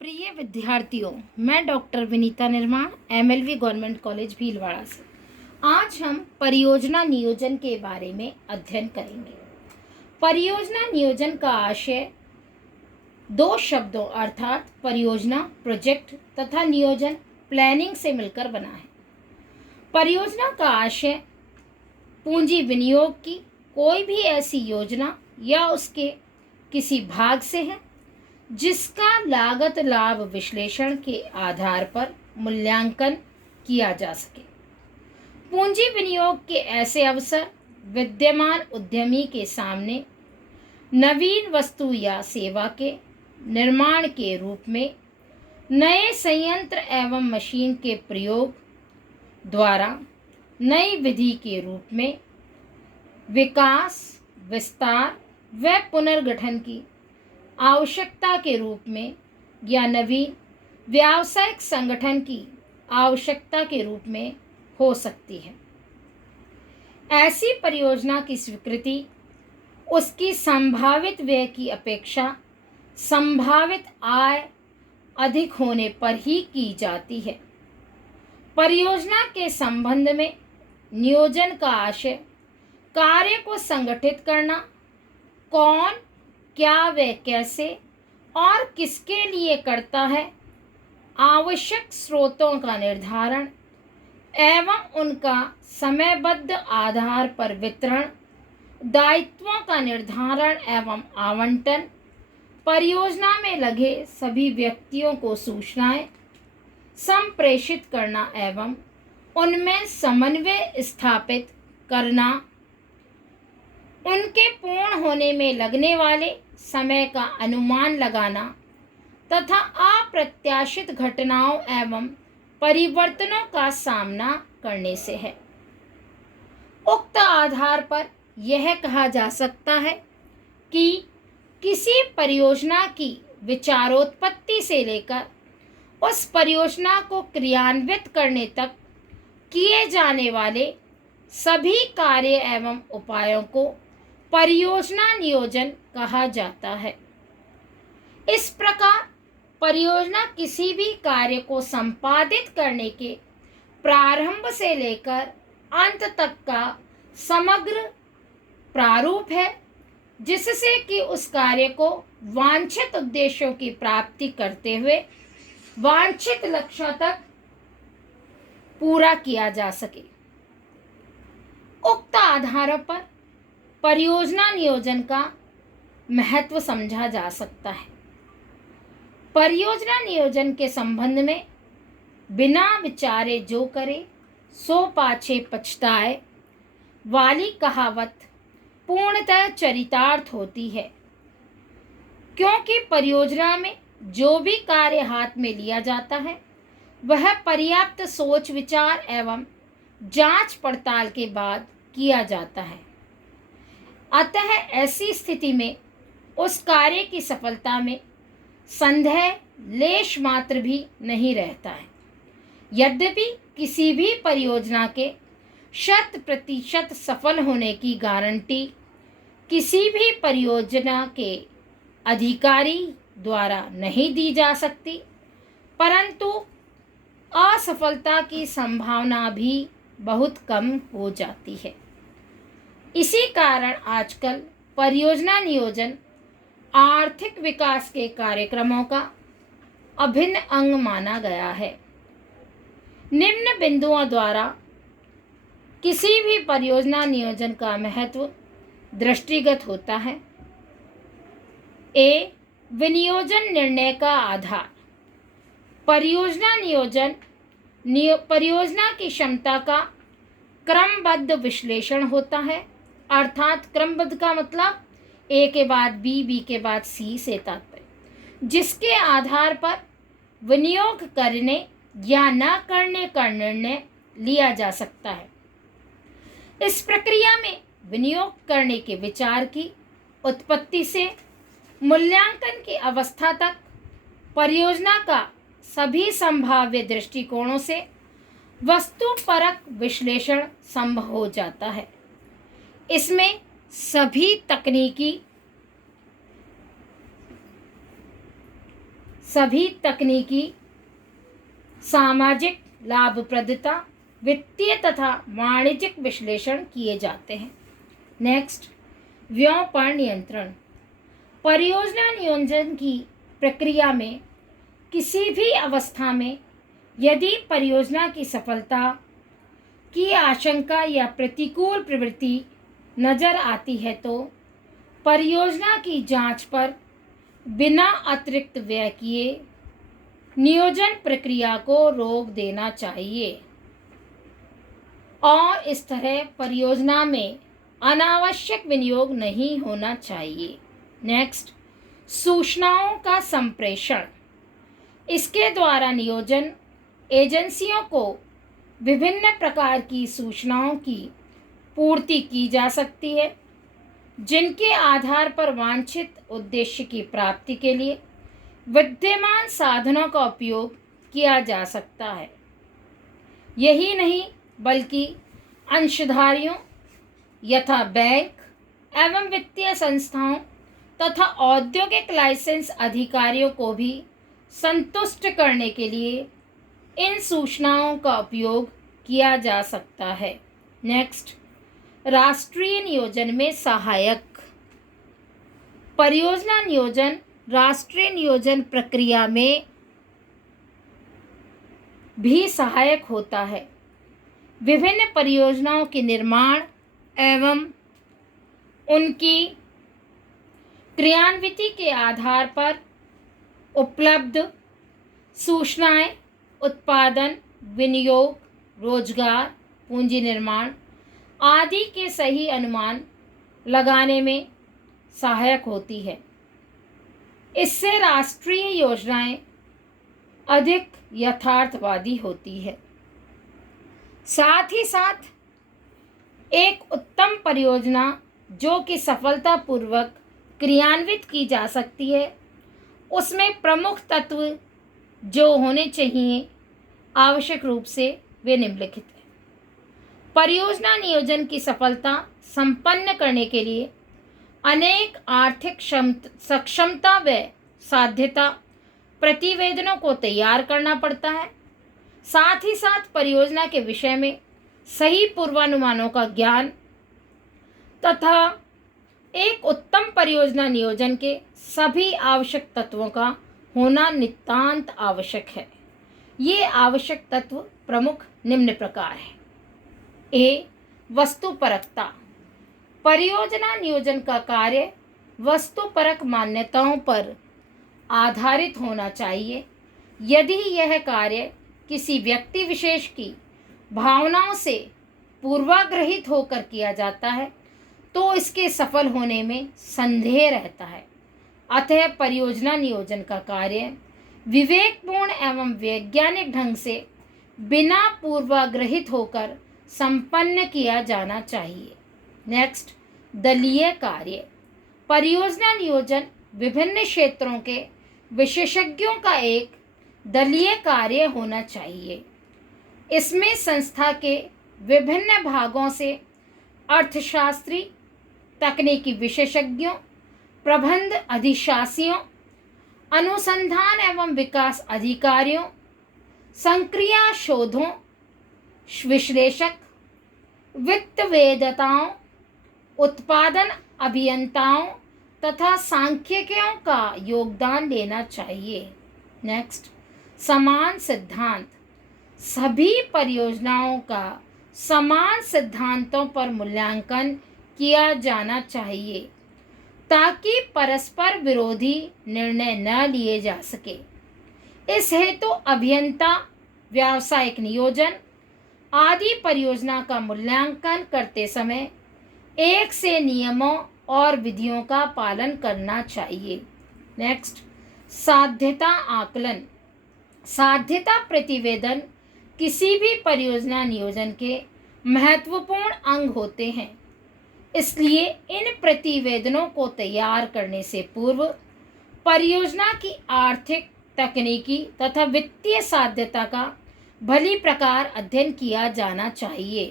प्रिय विद्यार्थियों, मैं डॉक्टर विनीता निर्माण एमएलवी गवर्नमेंट कॉलेज भीलवाड़ा से आज हम परियोजना नियोजन के बारे में अध्ययन करेंगे। परियोजना नियोजन का आशय दो शब्दों अर्थात परियोजना प्रोजेक्ट तथा नियोजन प्लानिंग से मिलकर बना है। परियोजना का आशय पूंजी विनियोग की कोई भी ऐसी योजना या उसके किसी भाग से है जिसका लागत लाभ विश्लेषण के आधार पर मूल्यांकन किया जा सके। पूंजी विनियोग के ऐसे अवसर विद्यमान उद्यमी के सामने नवीन वस्तु या सेवा के निर्माण के रूप में नए संयंत्र एवं मशीन के प्रयोग द्वारा नई विधि के रूप में विकास, विस्तार व पुनर्गठन की आवश्यकता के रूप में या नवीन व्यावसायिक संगठन की आवश्यकता के रूप में हो सकती है। ऐसी परियोजना की स्वीकृति उसकी संभावित व्यय की अपेक्षा संभावित आय अधिक होने पर ही की जाती है। परियोजना के संबंध में नियोजन का आशय कार्य को संगठित करना, कौन, क्या, व कैसे और किसके लिए करता है, आवश्यक स्रोतों का निर्धारण एवं उनका समयबद्ध आधार पर वितरण, दायित्वों का निर्धारण एवं आवंटन, परियोजना में लगे सभी व्यक्तियों को सूचनाएं संप्रेषित करना एवं उनमें समन्वय स्थापित करना, उनके पूर्ण होने में लगने वाले समय का अनुमान लगाना तथा अप्रत्याशित घटनाओं एवं परिवर्तनों का सामना करने से है। उक्त आधार पर यह कहा जा सकता है कि किसी परियोजना की विचारोत्पत्ति से लेकर उस परियोजना को क्रियान्वित करने तक किए जाने वाले सभी कार्य एवं उपायों को परियोजना नियोजन कहा जाता है। इस प्रकार परियोजना किसी भी कार्य को संपादित करने के प्रारंभ से लेकर अंत तक का समग्र प्रारूप है जिससे कि उस कार्य को वांछित उद्देश्यों की प्राप्ति करते हुए वांछित लक्ष्यों तक पूरा किया जा सके। उक्त आधारों पर परियोजना नियोजन का महत्व समझा जा सकता है। परियोजना नियोजन के संबंध में बिना विचारे जो करे सो पाछे पछताए वाली कहावत पूर्णतः चरितार्थ होती है, क्योंकि परियोजना में जो भी कार्य हाथ में लिया जाता है वह पर्याप्त सोच विचार एवं जांच पड़ताल के बाद किया जाता है। अतः ऐसी स्थिति में उस कार्य की सफलता में संदेह लेश मात्र भी नहीं रहता है। यद्यपि किसी भी परियोजना के 100% सफल होने की गारंटी किसी भी परियोजना के अधिकारी द्वारा नहीं दी जा सकती, परंतु असफलता की संभावना भी बहुत कम हो जाती है। इसी कारण आजकल परियोजना नियोजन आर्थिक विकास के कार्यक्रमों का अभिन्न अंग माना गया है। निम्न बिंदुओं द्वारा किसी भी परियोजना नियोजन का महत्व दृष्टिगत होता है। ए, विनियोजन निर्णय का आधार। परियोजना नियोजन परियोजना की क्षमता का क्रमबद्ध विश्लेषण होता है, अर्थात क्रमबद्ध का मतलब ए के बाद बी, बी के बाद सी से तात्पर्य, जिसके आधार पर विनियोग करने या न करने का निर्णय लिया जा सकता है। इस प्रक्रिया में विनियोग करने के विचार की उत्पत्ति से मूल्यांकन की अवस्था तक परियोजना का सभी संभाव्य दृष्टिकोणों से वस्तुपरक विश्लेषण संभव हो जाता है। इसमें सभी तकनीकी, सामाजिक लाभप्रदता, वित्तीय तथा वाणिज्यिक विश्लेषण किए जाते हैं। नेक्स्ट, व्ययों पर नियंत्रण। परियोजना नियोजन की प्रक्रिया में किसी भी अवस्था में यदि परियोजना की सफलता की आशंका या प्रतिकूल प्रवृत्ति नजर आती है तो परियोजना की जांच पर बिना अतिरिक्त व्यय किए नियोजन प्रक्रिया को रोक देना चाहिए और इस तरह परियोजना में अनावश्यक विनियोग नहीं होना चाहिए। नेक्स्ट, सूचनाओं का संप्रेषण। इसके द्वारा नियोजन एजेंसियों को विभिन्न प्रकार की सूचनाओं की पूर्ति की जा सकती है, जिनके आधार पर वांछित उद्देश्य की प्राप्ति के लिए विद्यमान साधनों का उपयोग किया जा सकता है। यही नहीं बल्कि अंशधारियों यथा बैंक एवं वित्तीय संस्थाओं तथा औद्योगिक लाइसेंस अधिकारियों को भी संतुष्ट करने के लिए इन सूचनाओं का उपयोग किया जा सकता है। नेक्स्ट, राष्ट्रीय नियोजन में सहायक। परियोजना नियोजन राष्ट्रीय नियोजन प्रक्रिया में भी सहायक होता है। विभिन्न परियोजनाओं के निर्माण एवं उनकी क्रियान्विति के आधार पर उपलब्ध सूचनाएं उत्पादन, विनियोग, रोजगार, पूंजी निर्माण आदि के सही अनुमान लगाने में सहायक होती है। इससे राष्ट्रीय योजनाएं अधिक यथार्थवादी होती है। साथ ही साथ एक उत्तम परियोजना जो कि सफलतापूर्वक क्रियान्वित की जा सकती है, उसमें प्रमुख तत्व जो होने चाहिए आवश्यक रूप से वे निम्नलिखित हैं। परियोजना नियोजन की सफलता संपन्न करने के लिए अनेक आर्थिक सक्षमता व साध्यता प्रतिवेदनों को तैयार करना पड़ता है। साथ ही साथ परियोजना के विषय में सही पूर्वानुमानों का ज्ञान तथा एक उत्तम परियोजना नियोजन के सभी आवश्यक तत्वों का होना नितांत आवश्यक है। ये आवश्यक तत्व प्रमुख निम्न प्रकार हैं। ए, वस्तुपरकता। परियोजना नियोजन का कार्य वस्तुपरक मान्यताओं पर आधारित होना चाहिए। यदि यह कार्य किसी व्यक्ति विशेष की भावनाओं से पूर्वाग्रहित होकर किया जाता है तो इसके सफल होने में संदेह रहता है। अतः परियोजना नियोजन का कार्य विवेकपूर्ण एवं वैज्ञानिक ढंग से बिना पूर्वाग्रहित होकर संपन्न किया जाना चाहिए। नेक्स्ट, दलीय कार्य। परियोजना नियोजन विभिन्न क्षेत्रों के विशेषज्ञों का एक दलीय कार्य होना चाहिए। इसमें संस्था के विभिन्न भागों से अर्थशास्त्री, तकनीकी विशेषज्ञों, प्रबंध अधिशासियों, अनुसंधान एवं विकास अधिकारियों, संक्रिया शोधों विश्लेषक, वित्त वेदताओं, उत्पादन अभियंताओं तथा सांख्यिकियों का योगदान लेना चाहिए। नेक्स्ट, समान सिद्धांत। सभी परियोजनाओं का समान सिद्धांतों पर मूल्यांकन किया जाना चाहिए ताकि परस्पर विरोधी निर्णय न लिए जा सके। इस हेतु अभियंता, व्यावसायिक नियोजन आदि परियोजना का मूल्यांकन करते समय एक से नियमों और विधियों का पालन करना चाहिए। नेक्स्ट, साध्यता आकलन। साध्यता प्रतिवेदन किसी भी परियोजना नियोजन के महत्वपूर्ण अंग होते हैं। इसलिए इन प्रतिवेदनों को तैयार करने से पूर्व परियोजना की आर्थिक, तकनीकी तथा वित्तीय साध्यता का भली प्रकार अध्ययन किया जाना चाहिए।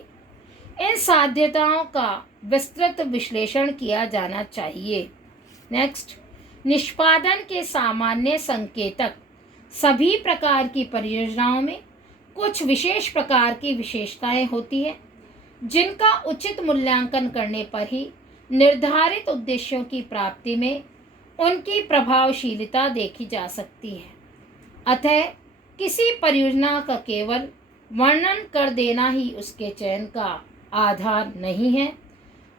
इन साध्यताओं का विस्तृत विश्लेषण किया जाना चाहिए। नेक्स्ट, निष्पादन के सामान्य संकेतक। सभी प्रकार की परियोजनाओं में कुछ विशेष प्रकार की विशेषताएं होती है जिनका उचित मूल्यांकन करने पर ही निर्धारित उद्देश्यों की प्राप्ति में उनकी प्रभावशीलता देखी जा सकती है। अतः किसी परियोजना का केवल वर्णन कर देना ही उसके चयन का आधार नहीं है,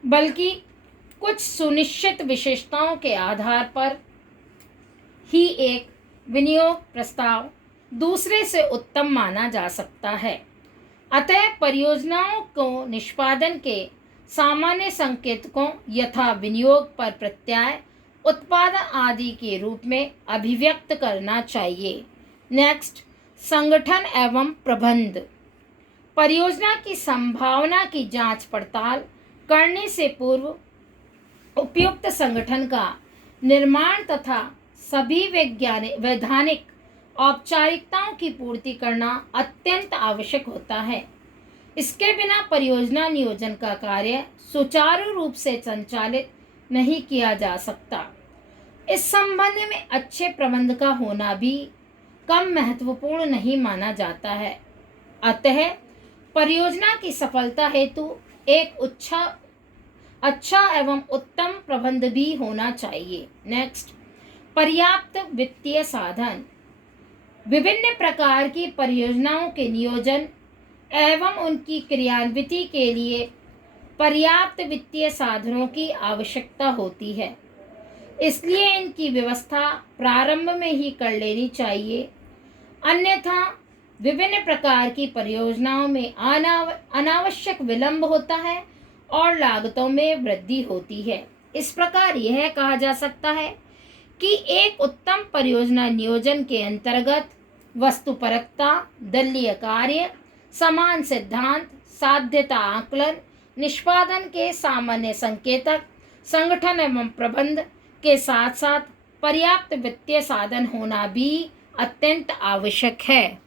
बल्कि कुछ सुनिश्चित विशेषताओं के आधार पर ही एक विनियोग प्रस्ताव दूसरे से उत्तम माना जा सकता है। अतः परियोजनाओं को निष्पादन के सामान्य संकेतकों यथा विनियोग पर प्रत्यय, उत्पादन आदि के रूप में अभिव्यक्त करना चाहिए। नेक्स्ट, संगठन एवं प्रबंध। परियोजना की संभावना की जांच पड़ताल करने से पूर्व उपयुक्त संगठन का निर्माण तथा सभी वैधानिक औपचारिकताओं की पूर्ति करना अत्यंत आवश्यक होता है। इसके बिना परियोजना नियोजन का कार्य सुचारू रूप से संचालित नहीं किया जा सकता। इस संबंध में अच्छे प्रबंध का होना भी कम महत्वपूर्ण नहीं माना जाता है। अतः परियोजना की सफलता हेतु एक अच्छा एवं उत्तम प्रबंध भी होना चाहिए। नेक्स्ट, पर्याप्त वित्तीय साधन। विभिन्न प्रकार की परियोजनाओं के नियोजन एवं उनकी क्रियान्विति के लिए पर्याप्त वित्तीय साधनों की आवश्यकता होती है। इसलिए इनकी व्यवस्था प्रारंभ में ही कर लेनी चाहिए, अन्यथा विभिन्न प्रकार की परियोजनाओं में अनावश्यक विलंब होता है और लागतों में वृद्धि होती है। इस प्रकार यह कहा जा सकता है कि एक उत्तम परियोजना नियोजन के अंतर्गत वस्तुपरकता, दलीय कार्य, समान सिद्धांत, साध्यता आकलन, निष्पादन के सामान्य संकेतक, संगठन एवं प्रबंध के साथ साथ पर्याप्त वित्तीय साधन होना भी अत्यंत आवश्यक है।